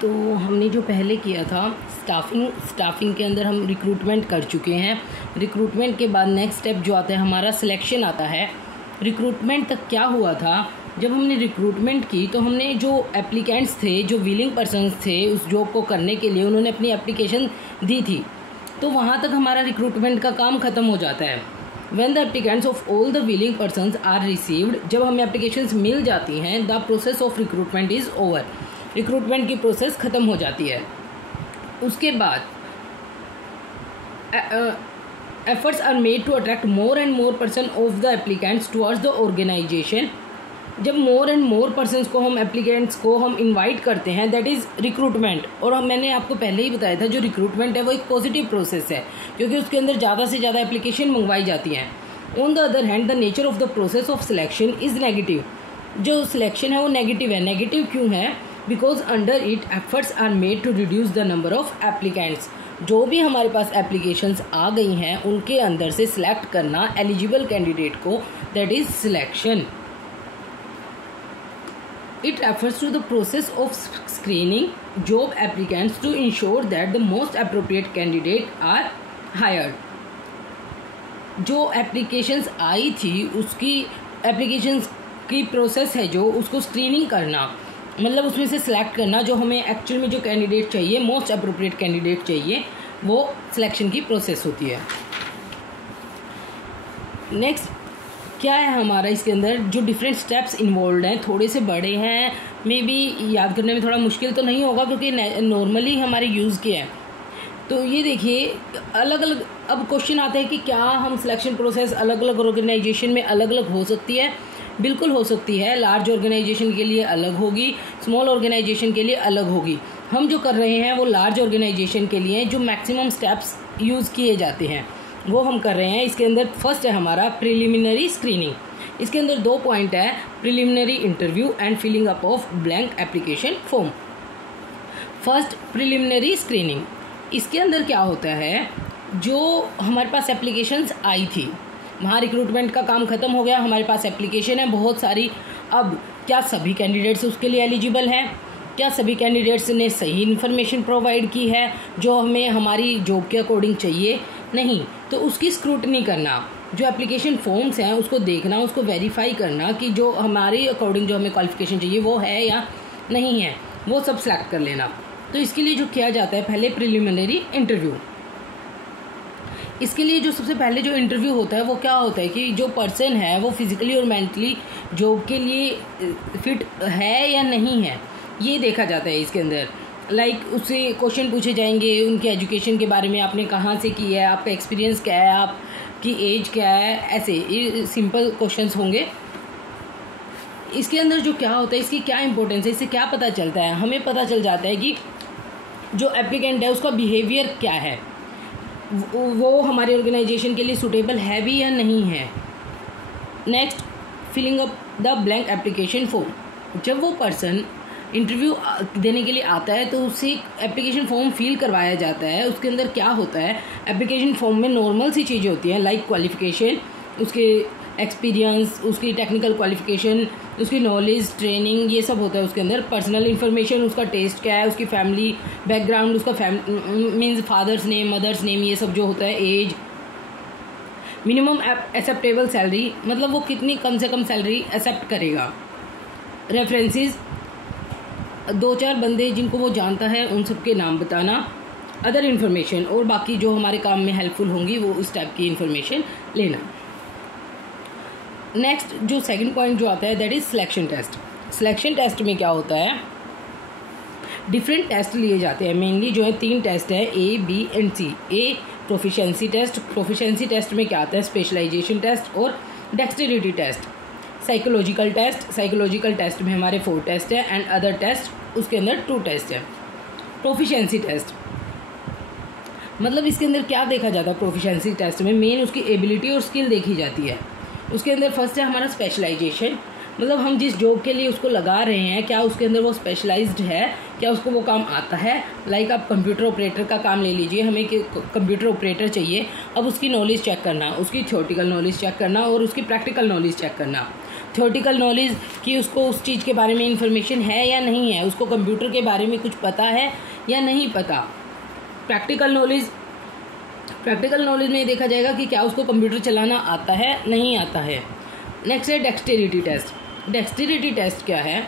तो हमने जो पहले किया था स्टाफिंग के अंदर हम रिक्रूटमेंट कर चुके हैं। रिक्रूटमेंट के बाद नेक्स्ट स्टेप जो आता है हमारा सिलेक्शन आता है। रिक्रूटमेंट तक क्या हुआ था, जब हमने रिक्रूटमेंट की तो हमने जो एप्लीकेंट्स थे, जो विलिंग पर्सन्स थे उस जॉब को करने के लिए, उन्होंने अपनी एप्लीकेशन दी थी, तो वहाँ तक हमारा रिक्रूटमेंट का काम ख़त्म हो जाता है। When the applicants of all the willing persons are received, जब हमें एप्लीकेशंस मिल जाती हैं, the process of recruitment is over, recruitment की प्रोसेस ख़त्म हो जाती है। उसके बाद efforts are made to attract more and more person of the applicants towards the organization। जब मोर एंड मोर पर्सनस को हम एप्लीकेंट्स को हम इनवाइट करते हैं, दैट इज़ रिक्रूटमेंट। और मैंने आपको पहले ही बताया था जो रिक्रूटमेंट है वो एक पॉजिटिव प्रोसेस है, क्योंकि उसके अंदर ज़्यादा से ज़्यादा एप्लीकेशन मंगवाई जाती हैं। On the other hand the nature of the process of selection is negative. जो सिलेक्शन है वो नेगेटिव है। नेगेटिव क्यों है? Because under it efforts are made to reduce the number of applicants. जो भी हमारे पास एप्लीकेशंस आ गई हैं उनके अंदर से सिलेक्ट करना एलिजिबल कैंडिडेट को, that is selection. It refers to the process of screening job applicants to ensure that the most appropriate candidate are hired। जो एप्लीकेशंस आई थी उसकी एप्लीकेशंस की प्रोसेस है जो उसको स्क्रीनिंग करना, मतलब उसमें से सिलेक्ट करना जो हमें एक्चुअल में जो कैंडिडेट चाहिए, मोस्ट अप्रोप्रिएट कैंडिडेट चाहिए, वो सिलेक्शन की प्रोसेस होती है। नेक्स्ट क्या है हमारा इसके अंदर जो डिफरेंट स्टेप्स इन्वॉल्व हैं, थोड़े से बड़े हैं, मे बी याद करने में थोड़ा मुश्किल तो नहीं होगा क्योंकि नॉर्मली हमारे यूज़ के हैं। तो ये देखिए अलग अलग अब क्वेश्चन आता है कि क्या हम सिलेक्शन प्रोसेस अलग अलग ऑर्गेनाइजेशन में अलग अलग हो सकती है? बिल्कुल हो सकती है। लार्ज ऑर्गेनाइजेशन के लिए अलग होगी, स्मॉल ऑर्गेनाइजेशन के लिए अलग होगी। हम जो कर रहे हैं वो लार्ज ऑर्गेनाइजेशन के लिए जो मैक्सिमम स्टेप्स यूज़ किए जाते हैं वो हम कर रहे हैं। इसके अंदर फर्स्ट है हमारा प्रिलिमिनरी स्क्रीनिंग। इसके अंदर 2 पॉइंट है, preliminary interview and filling up of blank application form. First preliminary screening, इसके अंदर क्या होता है, जो हमारे पास एप्लीकेशंस आई थी, वहाँ रिक्रूटमेंट का काम ख़त्म हो गया, हमारे पास एप्लीकेशन है बहुत सारी। अब क्या सभी कैंडिडेट्स उसके लिए एलिजिबल हैं? क्या सभी कैंडिडेट्स ने सही इन्फॉर्मेशन प्रोवाइड की है जो हमें हमारी जॉब के अकॉर्डिंग चाहिए? नहीं। तो उसकी स्क्रूटनी करना, जो एप्लीकेशन फॉर्म्स हैं उसको देखना, उसको वेरीफाई करना कि जो हमारे अकॉर्डिंग जो हमें क्वालिफिकेशन चाहिए वो है या नहीं है, वो सब सेलेक्ट कर लेना। तो इसके लिए जो किया जाता है पहले प्रिलिमिनरी इंटरव्यू। इसके लिए जो सबसे पहले जो इंटरव्यू होता है वो क्या होता है कि जो पर्सन है वो फिजिकली और मेंटली जॉब के लिए फिट है या नहीं है, ये देखा जाता है इसके अंदर। लाइक उससे क्वेश्चन पूछे जाएंगे उनके एजुकेशन के बारे में, आपने कहाँ से की है, आपका एक्सपीरियंस क्या है, आपकी एज क्या है, ऐसे सिंपल क्वेश्चंस होंगे। इसके अंदर जो क्या होता है, इसकी क्या इंपॉर्टेंस है, इससे क्या पता चलता है? हमें पता चल जाता है कि जो एप्लीकेंट है उसका बिहेवियर क्या है, वो हमारे ऑर्गेनाइजेशन के लिए सूटेबल है भी या नहीं है। Next, filling up the blank application form. जब वो पर्सन इंटरव्यू देने के लिए आता है तो उससे एप्लीकेशन फॉर्म फिल करवाया जाता है। उसके अंदर क्या होता है, एप्लीकेशन फॉर्म में नॉर्मल सी चीज़ें होती हैं, लाइक क्वालिफिकेशन, उसके एक्सपीरियंस, उसकी टेक्निकल क्वालिफिकेशन, उसकी नॉलेज, ट्रेनिंग, ये सब होता है उसके अंदर। पर्सनल इन्फॉर्मेशन, उसका टेस्ट क्या है, उसकी फैमिली बैकग्राउंड, उसका means father's name, mother's name, ये सब जो होता है, एज, मिनिमम एक्सेप्टेबल सैलरी, मतलब वो कितनी कम से कम सैलरी एक्सेप्ट करेगा, रेफरेंसेस, 2-4 बंदे जिनको वो जानता है उन सब के नाम बताना, अदर इन्फॉर्मेशन और बाकी जो हमारे काम में हेल्पफुल होंगी वो उस टाइप की इन्फॉर्मेशन लेना। नेक्स्ट जो सेकंड पॉइंट जो आता है that is selection test. Selection test में क्या होता है, डिफरेंट टेस्ट लिए जाते हैं। मेनली जो है 3 टेस्ट है, A, B and C। A proficiency test. Proficiency test में क्या आता है, स्पेशलाइजेशन टेस्ट और dexterity test. Psychological test, psychological test में हमारे 4 टेस्ट है एंड अदर टेस्ट उसके अंदर 2 टेस्ट है। प्रोफिशिएंसी टेस्ट मतलब इसके अंदर क्या देखा जाता है, प्रोफिशिएंसी टेस्ट में मेन उसकी एबिलिटी और स्किल देखी जाती है। उसके अंदर फर्स्ट है हमारा स्पेशलाइजेशन, मतलब हम जिस जॉब के लिए उसको लगा रहे हैं क्या उसके अंदर वो स्पेशलाइज्ड है, क्या उसको वो काम आता है। लाइक आप कंप्यूटर ऑपरेटर का काम ले लीजिए, हमें कंप्यूटर ऑपरेटर चाहिए, अब उसकी नॉलेज चेक करना, उसकी थ्योरेटिकल नॉलेज चेक करना और उसकी प्रैक्टिकल नॉलेज चेक करना। थ्योरेटिकल नॉलेज कि उसको उस चीज़ के बारे में इंफॉर्मेशन है या नहीं है, उसको कंप्यूटर के बारे में कुछ पता है या नहीं पता। प्रैक्टिकल नॉलेज में देखा जाएगा कि क्या उसको कंप्यूटर चलाना आता है नहीं आता है। नेक्स्ट है डेक्सटेरिटी टेस्ट। डेक्सटेरिटी टेस्ट क्या है?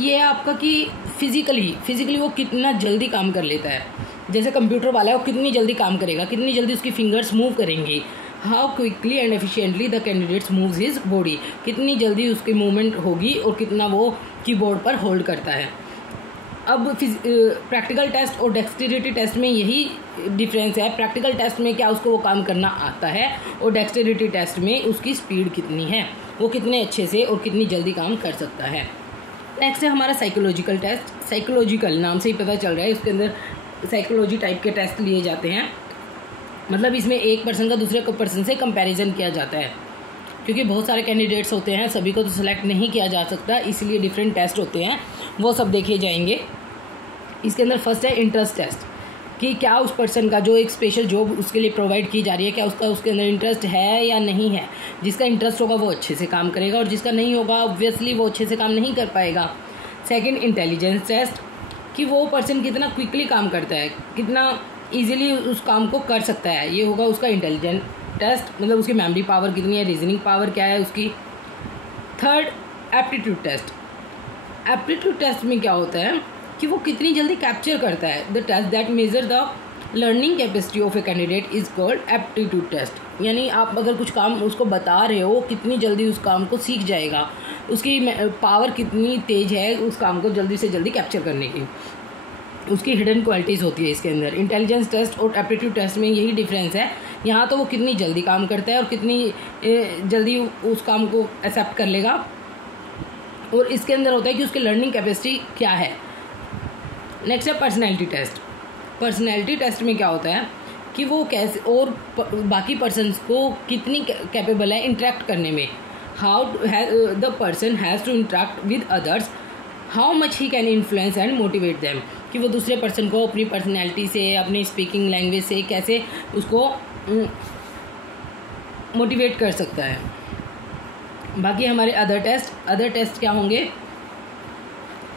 ये है आपका कि फिजिकली वो कितना जल्दी काम कर लेता है। जैसे कंप्यूटर वाला है, वो कितनी जल्दी काम करेगा, कितनी जल्दी उसकी फिंगर्स मूव करेंगी। How quickly and efficiently the candidates moves his body, कितनी जल्दी उसकी मूवमेंट होगी और कितना वो कीबोर्ड पर होल्ड करता है। अब प्रैक्टिकल टेस्ट और डेक्सटेरिटी टेस्ट में यही डिफरेंस है। प्रैक्टिकल टेस्ट में क्या उसको वो काम करना आता है, और डेक्सटेरिटी टेस्ट में उसकी स्पीड कितनी है, वो कितने अच्छे से और कितनी जल्दी काम कर सकता है। नेक्स्ट है हमारा साइकोलॉजिकल टेस्ट। साइकोलॉजिकल नाम से ही पता चल रहा है, उसके अंदर साइकोलॉजी टाइप के टेस्ट लिए जाते हैं। मतलब इसमें एक पर्सन का दूसरे पर्सन से कंपैरिजन किया जाता है, क्योंकि बहुत सारे कैंडिडेट्स होते हैं, सभी को तो सिलेक्ट नहीं किया जा सकता, इसलिए डिफरेंट टेस्ट होते हैं, वो सब देखे जाएंगे। इसके अंदर फर्स्ट है इंटरेस्ट टेस्ट, कि क्या उस पर्सन का जो एक स्पेशल जॉब उसके लिए प्रोवाइड की जा रही है, क्या उसके अंदर इंटरेस्ट है या नहीं है। जिसका इंटरेस्ट होगा वो अच्छे से काम करेगा, और जिसका नहीं होगा ऑब्वियसली वो अच्छे से काम नहीं कर पाएगा। सेकंड इंटेलिजेंस टेस्ट, कि वो पर्सन कितना क्विकली काम करता है, कितना ईजिली उस काम को कर सकता है, ये होगा उसका इंटेलिजेंट टेस्ट। मतलब उसकी मेमोरी पावर कितनी है, रीजनिंग पावर क्या है उसकी। Third aptitude test. Aptitude test में क्या होता है कि वो कितनी जल्दी कैप्चर करता है। The test that measure the learning capacity of a candidate is called aptitude test. यानी आप अगर कुछ काम उसको बता रहे हो, कितनी जल्दी उस काम को सीख जाएगा, उसकी पावर कितनी तेज है उस काम को जल्दी से जल्दी कैप्चर करने की, उसकी हिडन क्वालिटीज़ होती है इसके अंदर। इंटेलिजेंस टेस्ट और एप्टीट्यूड टेस्ट में यही डिफरेंस है। यहाँ तो वो कितनी जल्दी काम करता है और कितनी जल्दी उस काम को एक्सेप्ट कर लेगा, और इसके अंदर होता है कि उसकी लर्निंग कैपेसिटी क्या है। नेक्स्ट है पर्सनैलिटी टेस्ट। पर्सनैलिटी टेस्ट में क्या होता है कि वो कैसे और बाकी पर्सन्स को कितनी कैपेबल है इंटरेक्ट करने में। How the person has to interact with others, how much he can influence and motivate them, कि वो दूसरे पर्सन को अपनी पर्सनैलिटी से, अपनी स्पीकिंग लैंग्वेज से कैसे उसको मोटिवेट कर सकता है। बाकी हमारे अदर टेस्ट क्या होंगे?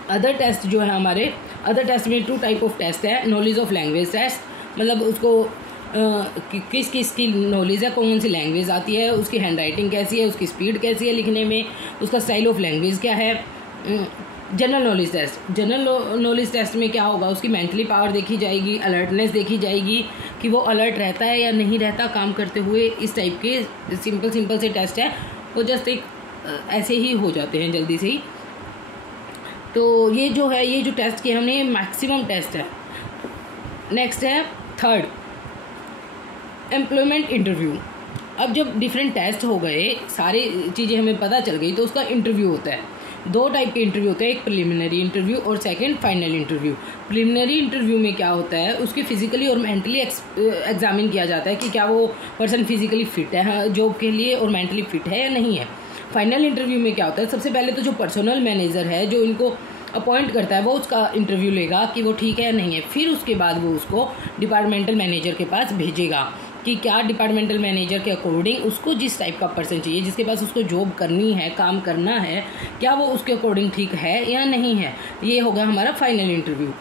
अदर टेस्ट जो है हमारे अदर टेस्ट में 2 टाइप ऑफ टेस्ट है। नॉलेज ऑफ लैंग्वेज टेस्ट, मतलब उसको किस की नॉलेज है, कौन सी लैंग्वेज आती है, उसकी हैंड राइटिंग कैसी है, उसकी स्पीड कैसी है लिखने में, उसका स्टाइल ऑफ लैंग्वेज क्या है। General knowledge test. General knowledge test में क्या होगा, उसकी मेंटली पावर देखी जाएगी, अलर्टनेस देखी जाएगी कि वो अलर्ट रहता है या नहीं रहता काम करते हुए। इस टाइप के सिंपल से टेस्ट है, वो जस्ट एक ऐसे ही हो जाते हैं जल्दी से ही। तो ये जो टेस्ट किए हमने, मैक्सिमम टेस्ट है। नेक्स्ट है थर्ड एम्प्लॉयमेंट इंटरव्यू। अब जब डिफरेंट टेस्ट हो गए, सारी चीज़ें हमें पता चल गई, तो उसका इंटरव्यू होता है। 2 टाइप के इंटरव्यू होते हैं, एक प्रिलिमिनरी इंटरव्यू और second final interview. Preliminary interview में क्या होता है, उसकी फिजिकली और मेंटली एग्जामिन किया जाता है कि क्या वो पर्सन फिजिकली फिट है जॉब के लिए और मेंटली फिट है या नहीं है। फाइनल इंटरव्यू में क्या होता है, सबसे पहले तो जो पर्सनल मैनेजर है जो इनको अपॉइंट करता है, वो उसका इंटरव्यू लेगा कि वो ठीक है या नहीं है। फिर उसके बाद वो उसको डिपार्टमेंटल मैनेजर के पास भेजेगा कि क्या डिपार्टमेंटल मैनेजर के अकॉर्डिंग उसको जिस टाइप का पर्सन चाहिए, जिसके पास उसको जॉब करनी है, काम करना है, क्या वो उसके अकॉर्डिंग ठीक है या नहीं है। ये होगा हमारा फाइनल इंटरव्यू।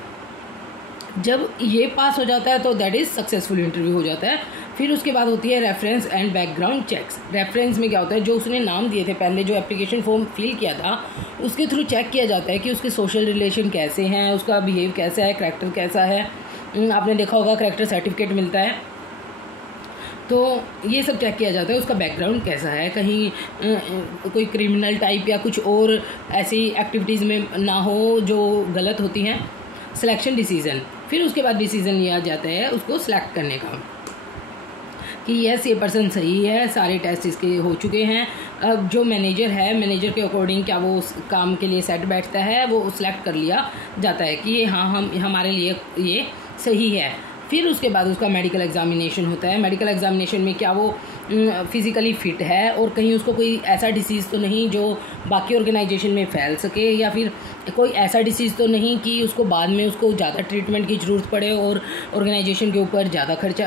जब ये पास हो जाता है तो दैट इज़ सक्सेसफुल इंटरव्यू हो जाता है। फिर उसके बाद होती है reference and background checks. Reference में क्या होता है, जो उसने नाम दिए थे पहले, जो एप्लीकेशन फॉर्म फिल किया था, उसके थ्रू चेक किया जाता है कि उसके सोशल रिलेशन कैसे हैं, उसका बिहेव कैसा है, करैक्टर कैसा है। आपने देखा होगा करैक्टर सर्टिफिकेट मिलता है, तो ये सब चेक किया जाता है। उसका बैकग्राउंड कैसा है, कहीं कोई क्रिमिनल टाइप या कुछ और ऐसी एक्टिविटीज़ में ना हो जो गलत होती हैं। सिलेक्शन डिसीज़न, फिर उसके बाद डिसीज़न लिया जाता है उसको सिलेक्ट करने का कि यस ये पर्सन सही है, सारे टेस्ट इसके हो चुके हैं। अब जो मैनेजर है, मैनेजर के अकॉर्डिंग क्या वो उस काम के लिए सेट बैठता है, वो सिलेक्ट कर लिया जाता है कि ये हाँ हम हमारे लिए ये सही है। फिर उसके बाद उसका मेडिकल एग्जामिनेशन होता है। मेडिकल एग्जामिनेशन में क्या वो फिज़िकली फिट है और कहीं उसको कोई ऐसा डिसीज़ तो नहीं जो बाकी ऑर्गेनाइजेशन में फैल सके, या फिर कोई ऐसा डिसीज़ तो नहीं कि उसको बाद में उसको ज़्यादा ट्रीटमेंट की ज़रूरत पड़े और ऑर्गेनाइजेशन के ऊपर ज़्यादा खर्चा,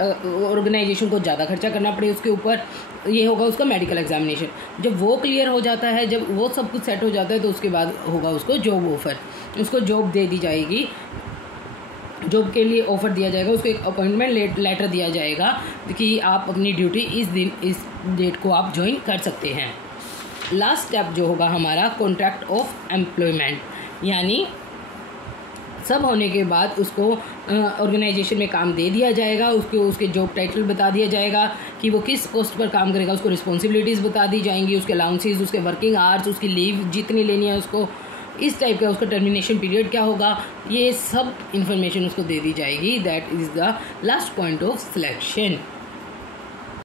ऑर्गेनाइजेशन को ज़्यादा खर्चा करना पड़े उसके ऊपर। ये होगा उसका मेडिकल एग्जामिनेशन। जब वो क्लियर हो जाता है, जब वो सब कुछ सेट हो जाता है, तो उसके बाद होगा उसको जॉब ऑफ़र। उसको जॉब दे दी जाएगी, जॉब के लिए ऑफ़र दिया जाएगा, उसको एक अपॉइंटमेंट लेटर दिया जाएगा कि आप अपनी ड्यूटी इस दिन इस डेट को आप ज्वाइन कर सकते हैं। लास्ट स्टेप जो होगा हमारा कॉन्ट्रैक्ट ऑफ एम्प्लॉयमेंट, यानी सब होने के बाद उसको ऑर्गेनाइजेशन में काम दे दिया जाएगा, उसको उसके जॉब टाइटल बता दिया जाएगा कि वो किस पोस्ट पर काम करेगा, उसको रिस्पॉन्सिबिलिटीज़ बता दी जाएंगी, उसके अलाउंसेस, उसके वर्किंग आवर्स, उसकी लीव जितनी लेनी है उसको, इस टाइप का उसका टर्मिनेशन पीरियड क्या होगा, ये सब इंफॉर्मेशन उसको दे दी जाएगी। That is the last point of selection.